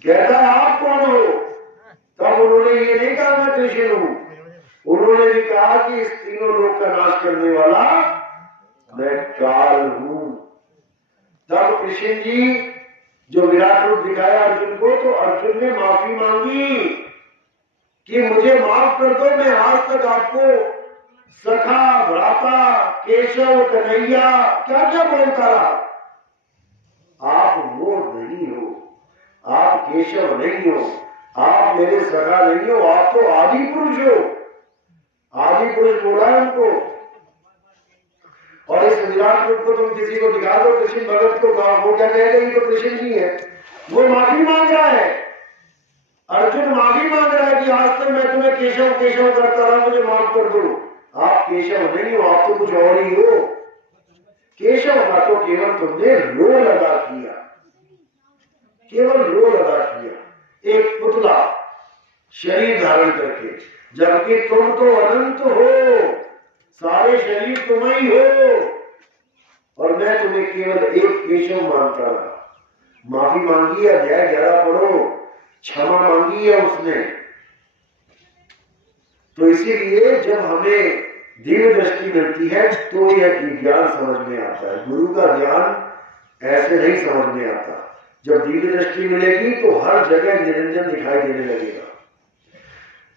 कहता है आप कौन हो? तब ये नहीं कहा मैं कृष्ण हूं, उन्होंने भी कहा कि इस तीनों लोक का नाश करने वाला मैं काल हूं। तब कृष्ण जी जो विराट रूप दिखाया अर्जुन को, तो अर्जुन ने माफी मांगी कि मुझे माफ कर दो, मैं आज तक आपको सखा, भ्राता, केशव, कन्हैया क्या क्या बोलता रहा। आप वो नहीं हो, आप केशव नहीं हो, आप मेरे सखा नहीं हो, आप तो आदि पुरुष हो। आदि पुरुष बोला है उनको। और इस विराट रूप को तुम किसी को दिखा दो, कृष्ण भगत को कहा, वो क्या कहेगा ये तो कृष्ण जी है। वो माफी मांग रहा है, अर्जुन माफी मांग रहा है कि आज तक मैं तुम्हें केशव केशव करता रहा, मुझे माफ कर दो। आप केशव नहीं हो, आप तो कुछ और ही हो। केशव का तो केवल तुमने रोल अदा किया, केवल रोल अदा किया, एक पुतला शरीर धारण करके, जबकि तुम तो अनंत हो, सारे शरीर तुम ही हो, और मैं तुम्हें केवल एक केशव मानता रहा। माफी मांगी है, अध्याय 11 पढ़ो, क्षमा मांगी है उसने। तो इसीलिए जब हमें दिव्य दृष्टि मिलती है तो यह ज्ञान समझ में आता है। गुरु का ज्ञान ऐसे नहीं समझ में आता। जब दिव्य दृष्टि मिलेगी तो हर जगह निरंजन दिखाई देने लगेगा।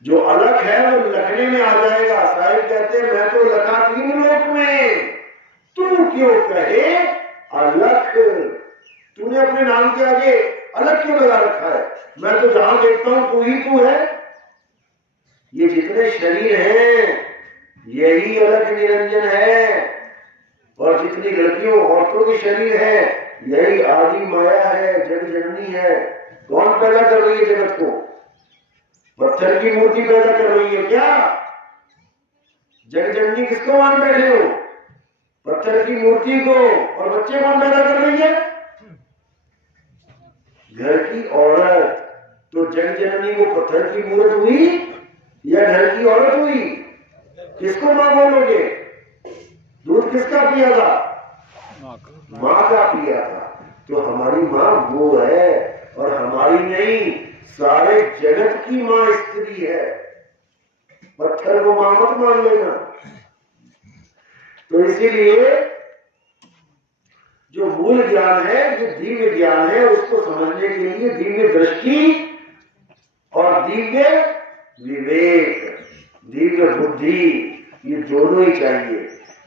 जो अलग है वो लखने में आ जाएगा। साहिब कहते हैं मैं तो लखा 3 लोक में, तू क्यों कहे अलग। तूने अपने नाम के आगे अलग क्यों लगा रखा है? मैं तो जहां देखता हूं तू ही तू है। ये जितने शरीर हैं यही अलग निरंजन है, और जितनी लड़कियों औरतों के शरीर है यही आदि माया है, जग जननी है। कौन पैदा कर रही है जगत को? पत्थर की मूर्ति पैदा कर रही है क्या? जग जननी किसको मान बैठे हो? पत्थर की मूर्ति को। और बच्चे कौन पैदा कर रही है? घर की औरत। तो जग जननी वो पत्थर की मूर्त हुई या घर की औरत हुई? किसको मां बोलोगे? दूध किसका पिया था? मां का पिया था। तो हमारी मां वो है, और हमारी नहीं, सारे जगत की मां स्त्री है। पत्थर को मां मत मान लेना। तो इसीलिए जो मूल ज्ञान है, जो दिव्य ज्ञान है, उसको समझने के लिए दिव्य दृष्टि और दिव्य विवेक, दिव्य बुद्धि, ये दोनों ही चाहिए,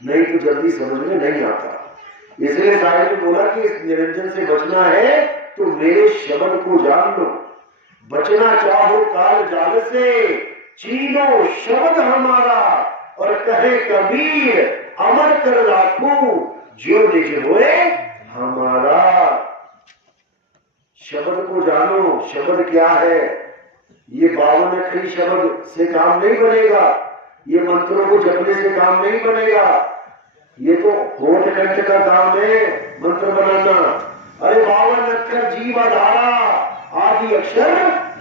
नहीं तो जल्दी समझ में नहीं आता। इसलिए साहिब ने बोला कि इस निरंजन से बचना है तो मेरे शब्द को जान लो। बचना चाहो काल जाल से, चीनो शब्द हमारा, और कहे कबीर अमर कर राखू, जो निज होए हमारा। शब्द को जानो। शब्द क्या है? ये 52 अक्षरी शब्द से काम नहीं बनेगा, ये मंत्रों को जपने से काम नहीं बनेगा। ये तो होठ कंठ का काम है मंत्र बनाना। अरे 52 अक्षर जीव आधारा, आदि अक्षर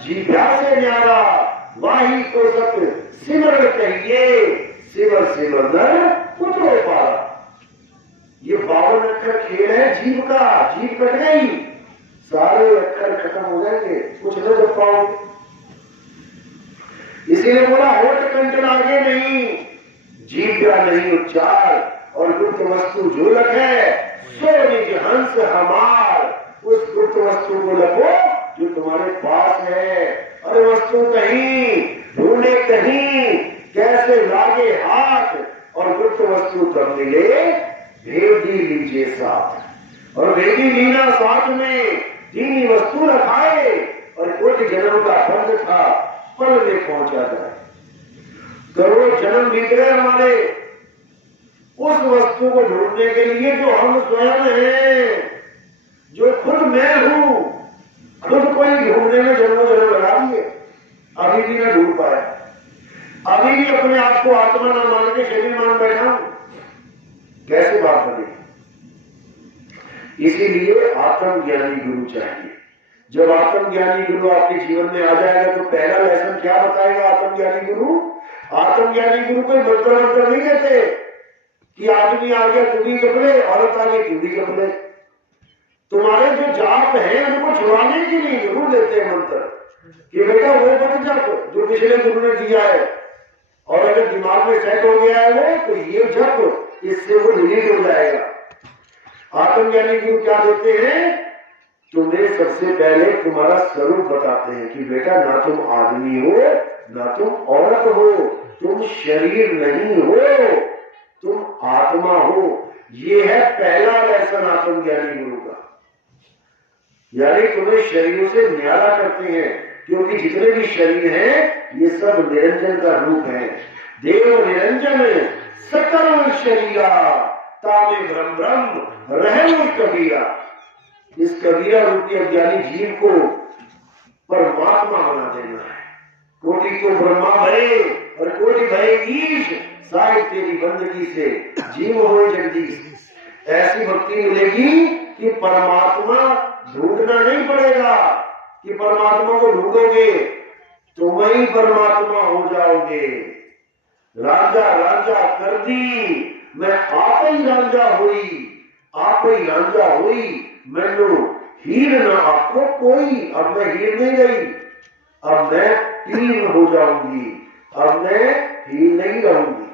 जीव्या से न्यारा, वाही को सत सिमरण कहिए, सिमर सिमर नर पुत्रो पारा। ये 52 अक्षर खेल है जीव का। जीव कट गई, सारे अक्षर खत्म हो जाएंगे, कुछ न जप पाओगे। इसीलिए बोला होठ कंठ लागे नहीं, जीव्या नहीं उच्चार, और गुप्त वस्तु जो लगे सो निज हंस हमार। उस गुप्त वस्तु को लखो जो तुम्हारे पास है। अरे वस्तु कहीं ढूंढे कहीं, कैसे लागे हाथ, और गुप्त वस्तु तब मिले भेदी लीजिए साथ। और भेदी लीना साथ में दीनी वस्तु रखाए, और कोटि जन्म का बंध था पल में पहुंचा जाए। करोड़ों जन्म बीत गए हमारे उस वस्तु को ढूंढने के लिए जो हम स्वयं हैं, जो खुद मैं हूं। खुद को ही ढूंढने में जन्मों जन्म लगा दिए, अभी भी मैं ढूंढ पाया। अभी भी अपने आप को आत्मा न मान के शरीर मान बैठा हूं। कैसे बात बनी? इसीलिए आत्मज्ञानी गुरु चाहिए। जब आत्मज्ञानी गुरु आपके जीवन में आ जाएगा तो पहला लेसन क्या बताएगा आत्मज्ञानी गुरु? आत्मज्ञानी गुरु कोई मंत्र नहीं कहते कि आदमी आ गया तू भी जप ले, औरत आ गई तू भी जप ले। तुम्हारे जो जाप है उनको छुड़ाने के लिए जरूर देते हैं मंत्र, कि बेटा वो बन जप जो पिछले गुरु ने दिया है, और अगर दिमाग में सेट हो गया है वो, तो ये जप इससे वो रिलीज हो जाएगा। आत्मज्ञानी गुरु क्या देते हैं? तुम्हें सबसे पहले तुम्हारा स्वरूप बताते हैं कि बेटा ना तुम आदमी हो ना तुम औरत हो, तुम शरीर नहीं हो, तुम आत्मा हो। ये है पहला लेसन आत्मज्ञानी गुरु का। यानी तुम्हें शरीरों से न्यारा करते हैं, क्योंकि जितने भी शरीर हैं ये सब निरंजन का रूप है। देव निरंजन सकल शरीरा तामे ब्रह्म ब्रह्म रहनु कबीरा। इस कबीरा रूपी अज्ञानी जीव को परमात्मा बना देना है। कोटि तो ब्रह्मा भये और कोटि भये ईश, साई तेरी बंदगी से जीव हो जगदीश। ऐसी भक्ति मिलेगी कि परमात्मा ढूंढना नहीं पड़ेगा, कि परमात्मा को ढूंढोगे तो वही परमात्मा हो जाओगे। राजा राजा कर दी मैं आप ही राजा हुई, आप ही राजा हुई मैनू हीर ना आपको कोई। अब मैं हीर नहीं रही, अब मैं पीर हो जाऊंगी, अब मैं हीर नहीं रहूंगी।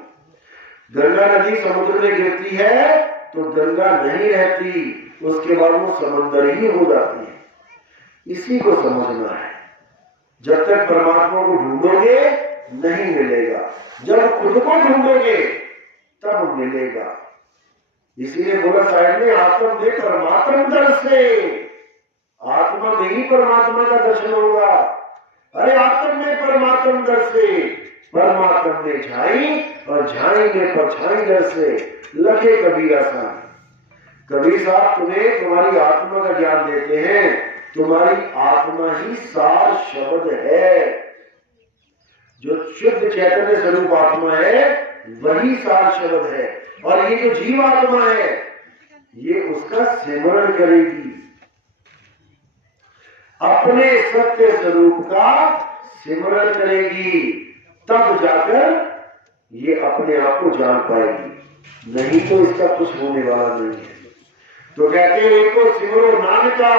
गंगा नदी समुद्र में गिरती है तो गंगा नहीं रहती, उसके बाद वो समंदर ही हो जाती है। इसी को समझना है। जब तक परमात्मा को ढूंढोगे नहीं मिलेगा, जब खुद को ढूंढोगे तब मिलेगा। इसीलिए बोला साहब ने आत्म में परमात्म दर्शे, आत्मा में ही परमात्मा का दर्शन होगा। अरे आत्म में परमात्म दर्शे, परमात्म में झाई और झाई में परछाई दर्शे, लखे कबीरा साहब। कबीर साहब तुम्हें तुम्हारी आत्मा का ज्ञान देते हैं। तुम्हारी आत्मा ही सार शब्द है। जो शुद्ध चैतन्य स्वरूप आत्मा है वही सार शब्द है। और ये जो जीव आत्मा है ये उसका सिमरण करेगी, अपने सत्य स्वरूप का सिमरण करेगी, तब जाकर ये अपने आप को जान पाएगी। नहीं तो इसका कुछ होने वाला नहीं है। तो कहते हैं एक सिमरो नानका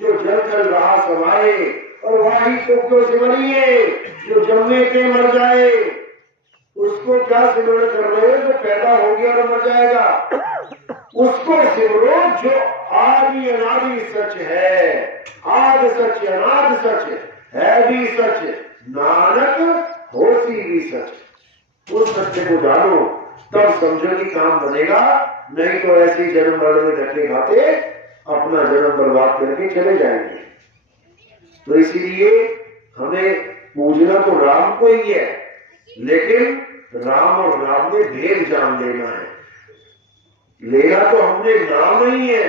जो जल जल रहा समाये, और वाही को क्यों सिमरिए जो जन्मे थे मर जाए। उसको क्या सिमरण कर रहे हो? जो पैदा हो गया और मर जाएगा, उसको सिमरो जो आदि अनादि सच है। आदि सच अनादि सच है भी सच, नानक होसी भी सच। उस सत्य को जानो तब समझो कि काम बनेगा। नहीं तो ऐसे ही जन्म मरण में धक्के खाते अपना जन्म बर्बाद करके चले जाएंगे। तो इसीलिए हमें पूजना तो राम को ही है, लेकिन राम और राम में भेद जान लेना है। लेना तो हमने नाम ही है,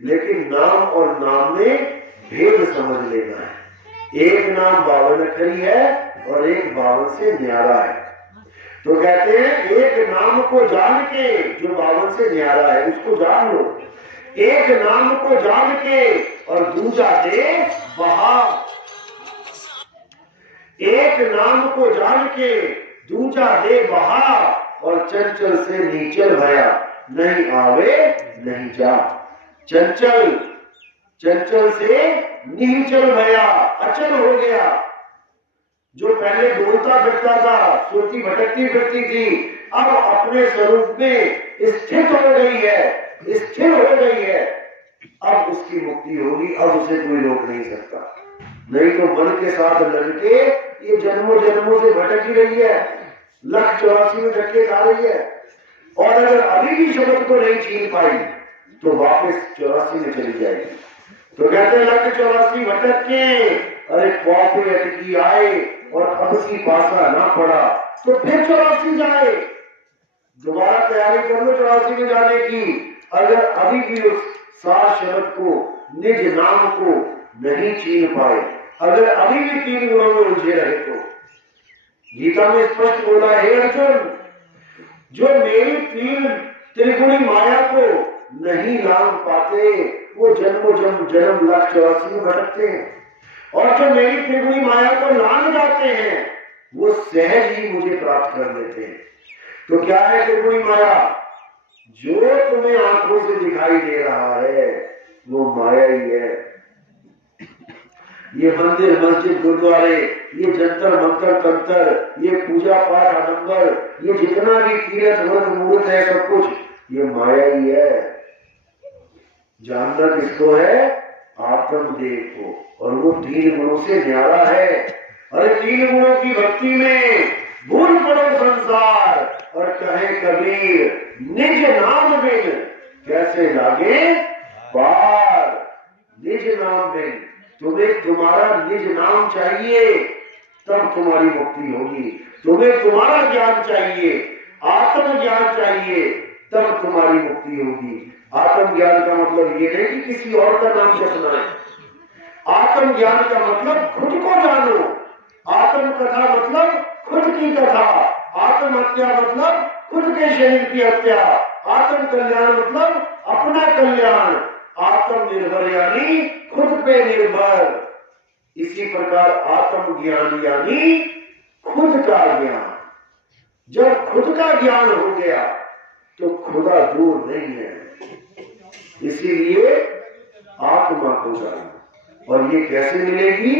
लेकिन नाम और नाम में भेद समझ लेना है। एक नाम 52 अक्षरी है और एक 52 से न्यारा है। तो कहते हैं एक नाम को जान के जो 52 से न्यारा है उसको जान लो। एक नाम को जान के और दूजा दे बहा। एक नाम को जान के दूजा दे बहा, और चंचल से नीचल भया नहीं आवे नहीं जा। चंचल चंचल से नीचल भया, अचल हो गया। जो पहले डोलता फिरता था, सुरती भटकती फिरती थी, अब अपने स्वरूप में स्थित हो गई है, स्थिर हो गई है। अब उसकी मुक्ति होगी, अब उसे कोई रोक नहीं सकता। नहीं तो मन के साथ लड़के ये जन्मों जन्मों से भटक ही रही है, 184 में धक्के खा रही है। और अगर अभी भी शब्द को नहीं छीन पाई तो वापस 84 में चली जाएगी। तो कहते हैं 184 भटक के अरे पापे अटकी आए, और अब उसकी पासा ना पड़ा तो फिर 84 जाए। दोबारा तैयारी कर लो 84 में जाने की। अगर अभी भी उस सार शब्द को, निज नाम को नहीं छीन पाए, अगर अभी भी 3 गुणों में उलझे रहे तो गीता में स्पष्ट बोला है अर्जुन, जो मेरी 3 त्रिगुणी माया को नहीं लांग पाते वो जन्मों जन्म 184 में भटकते हैं, और जो मेरी त्रिगुणी माया को लांग जाते हैं वो सहज ही मुझे प्राप्त कर लेते हैं। तो क्या है त्रिगुणी माया? जो तुम्हें आंखों से दिखाई दे रहा है वो माया ही है। ये मंदिर मस्जिद गुरुद्वारे, ये जंतर मंतर तंत्र, ये पूजा पाठ आडंबर, ये जितना भी तीर्थ व्रत मूर्त है सब कुछ ये माया ही है। जानना किसको है? आत्मदेव को। और वो 3 गुणों से न्यारा है। अरे 3 गुणों की भक्ति में भूल पड़ो संसार और कहे कबीर निज नाम बिन कैसे लागे पार। निज नाम बिन, तुम्हें तुम्हारा निज नाम चाहिए तब तुम्हारी मुक्ति होगी। तुम्हें तुम्हारा ज्ञान चाहिए, आत्म ज्ञान चाहिए तब तुम्हारी मुक्ति होगी। आत्म ज्ञान का मतलब ये नहीं कि किसी और का नाम जपना है। आत्म ज्ञान का मतलब खुद को जानो। आत्म कथा मतलब खुद की कथा। आत्म हत्या मतलब खुद के शरीर की हत्या। आत्म कल्याण मतलब अपना कल्याण। आत्मनिर्भर यानी खुद पे निर्भर। इसी प्रकार आत्म ज्ञान यानी खुद का ज्ञान। जब खुद का ज्ञान हो गया तो खुदा दूर नहीं है। इसीलिए आत्मा को जानो। और ये कैसे मिलेगी?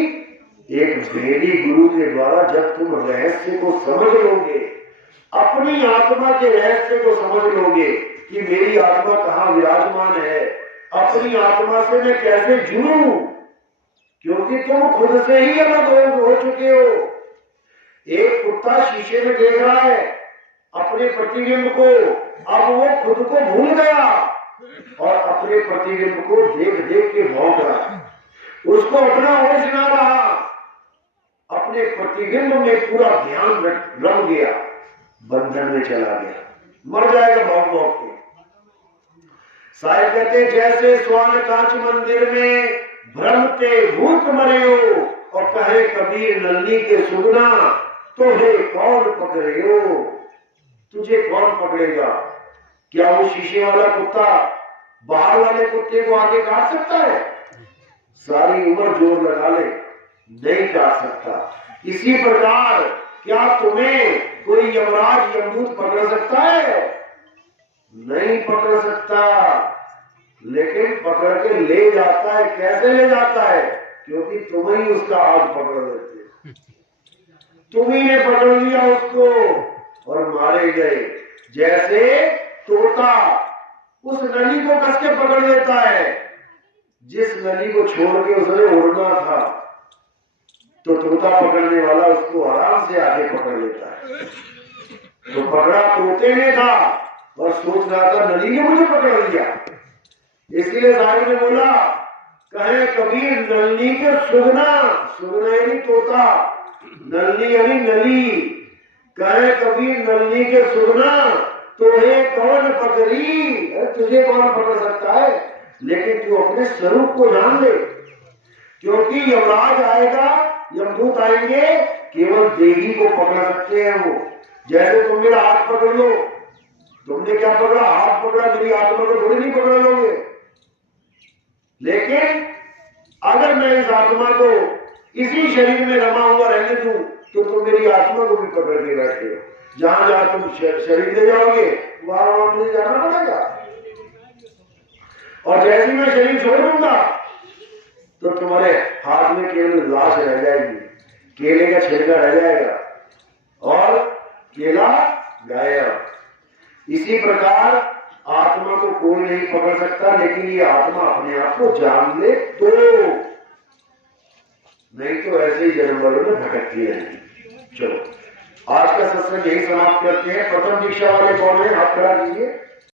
एक मेरी गुरु के द्वारा जब तुम रहस्य को समझ लोगे, अपनी आत्मा के रहस्य को समझ लोगे कि मेरी आत्मा कहाँ विराजमान है, अपनी आत्मा से मैं कैसे जुड़ूं, क्योंकि तुम खुद से ही अलग हो चुके हो। एक कुत्ता शीशे में देख रहा है अपने प्रतिबिंब को, अब वो खुद को भूल गया और अपने प्रतिबिंब को देख देख के भौंक रहा। उसको अपना होश ना रहा, अपने प्रतिबिंब में पूरा ध्यान रम गया, बंधन में चला गया, मर जाएगा भौंक भौंक के। साहिब कहते जैसे स्वर्ण कांच मंदिर में भ्रमते भूत मरे हो और कहे कबीर नल्ली के सुगना तुम्हें कौन पकड़े हो। तुझे कौन पकड़ेगा? क्या वो शीशे वाला कुत्ता बाहर वाले कुत्ते को आगे काट सकता है? सारी उम्र जोर लगा ले, नहीं काट सकता। इसी प्रकार क्या तुम्हें कोई यमराज यमदूत पकड़ सकता है? नहीं पकड़ सकता, लेकिन पकड़ के ले जाता है। कैसे ले जाता है? क्योंकि तुम ही उसका हाथ पकड़ लेते, तुम्ही ने पकड़ लिया उसको और मारे गए। जैसे तोता उस नली को कस के पकड़ लेता है, जिस नली को छोड़ के उसने उड़ना था तो तोता पकड़ने वाला उसको आराम से आगे पकड़ लेता है। तो पकड़ा तोते ने था और सोच रहा था नली ने मुझे पकड़ लिया। इसलिए साहब ने बोला कहे कबीर नली के सुगना, सुगना यानी तोता, नली यानी नली। कहे कबीर नली के सुगना तुम्हें कौन पकड़ी? तुझे कौन पकड़ सकता है? लेकिन तू अपने स्वरूप को जान ले, क्योंकि यमराज आएगा, यमदूत आएंगे, केवल देही को पकड़ सकते हैं वो। जैसे तुम मेरा हाथ पकड़ लो, तुमने क्या पकड़ा? हाथ पकड़ा, मेरी आत्मा को थोड़ी नहीं पकड़ लोगे। लेकिन अगर मैं इस आत्मा को इसी शरीर में रमा हुआ रहने दूं तो तुम मेरी आत्मा को भी पकड़ के बैठे हो। जहां जहां तुम शरीर दे जाओगे वहां मुझे जाना पड़ेगा। और जैसे मैं शरीर छोड़ दूंगा तो तुम्हारे हाथ में केवल लाश रह जाएगी, केले का छिलका रह जाएगा और केला गायब। इसी प्रकार आत्मा को कोई नहीं पकड़ सकता, लेकिन ये आत्मा अपने आप को जान ले तो, नहीं तो ऐसे ही जन्म वालों में भटकती रहेगी। चलो आज का सत्संग यही समाप्त करते हैं। प्रथम दीक्षा वाले कौन है? हाथ खड़ा कीजिए।